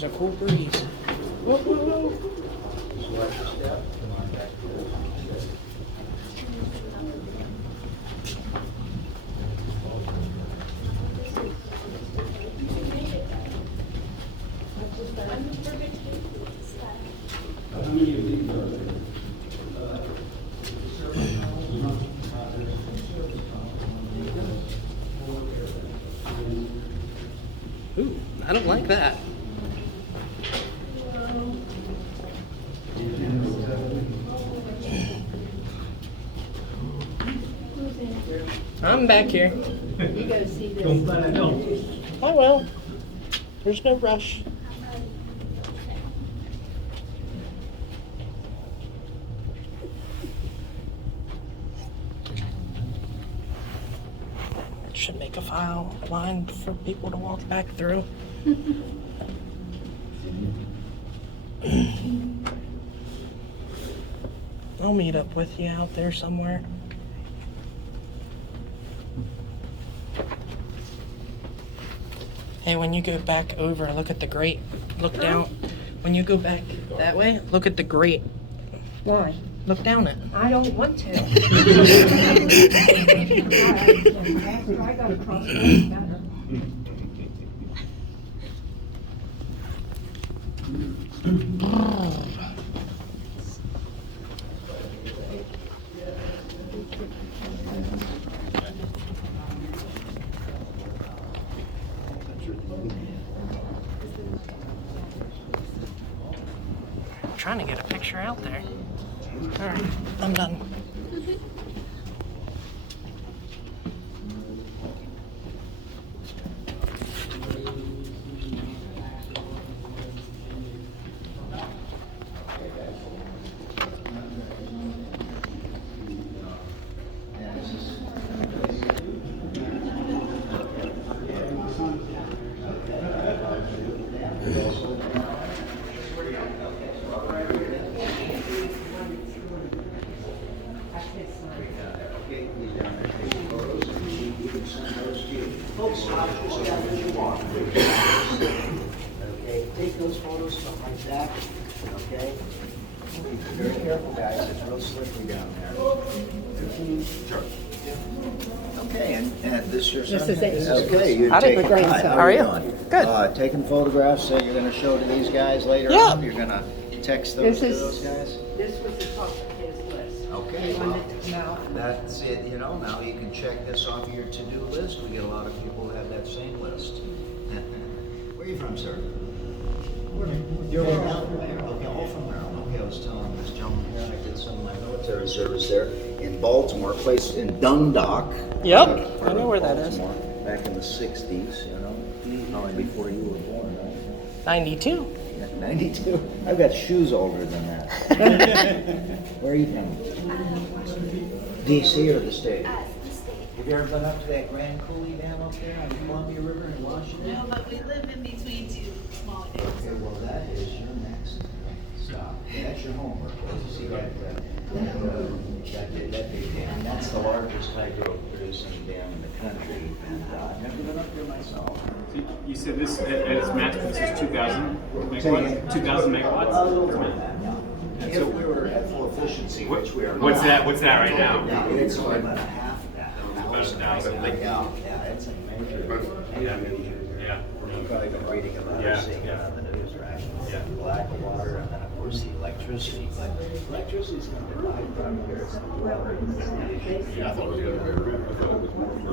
there's a cool breeze. Whoa, whoa, whoa. Ooh, I don't like that. I'm back here. You gotta see this. I will. There's no rush. Should make a file line for people to walk back through. I'll meet up with you out there somewhere. Hey, when you go back over, look at the grate. Look down. When you go back that way, look at the grate. Why? Look down it. I don't want to. I gotta cross the matter. Trying to get a picture out there. All right, I'm done. Okay, take those photos stuff like that. Okay? Be very careful, guys. It's real slippery down there. Sure. Okay, and this your son? This is it. Okay, you're Howdy. taking. My grandson. Hi, How are you? doing? Good. Taking photographs that you're going to show to these guys later Yeah. on. You're going to text those This to is- those guys. This was the top of his list. Okay, He well, wanted to know. that's it. You know, now you can check this off of your to-do list. We get a lot of people who have that same list. Where are you from, sir? You're from Maryland. Okay, all from Maryland. Okay, I was telling this gentleman here, I did some of my military service there in Baltimore, place in Dundalk. Yep, part I know of where that is. Baltimore, back in the 60s, you know, probably before you were born, right? 92. Yeah, 92. I've got shoes older than that. Where are you from? DC or the state? The state. Have you ever been up to that Grand Coulee Dam up there on the Columbia River in Washington? No, but we live in between two small dams. Okay, well, that is your next stop. That's your homework. You see that big dam. That's the largest hydro producing dam in the country. And I've never been up there myself. You said this at its max, this is 2,000 Say again? megawatts? 2,000 megawatts? A little more than that, yeah. If we were at full efficiency, which we are. What's that right now? Yeah, it's about half that. About 1,000. Yeah, it's a major. Yeah. You've probably been reading about Yeah, it, seeing it on the news, right? Yeah. Black water, and then of course the electricity. But electricity's going to be a byproduct here. It's the water. Yeah, I thought it was the other way around. I thought it was more.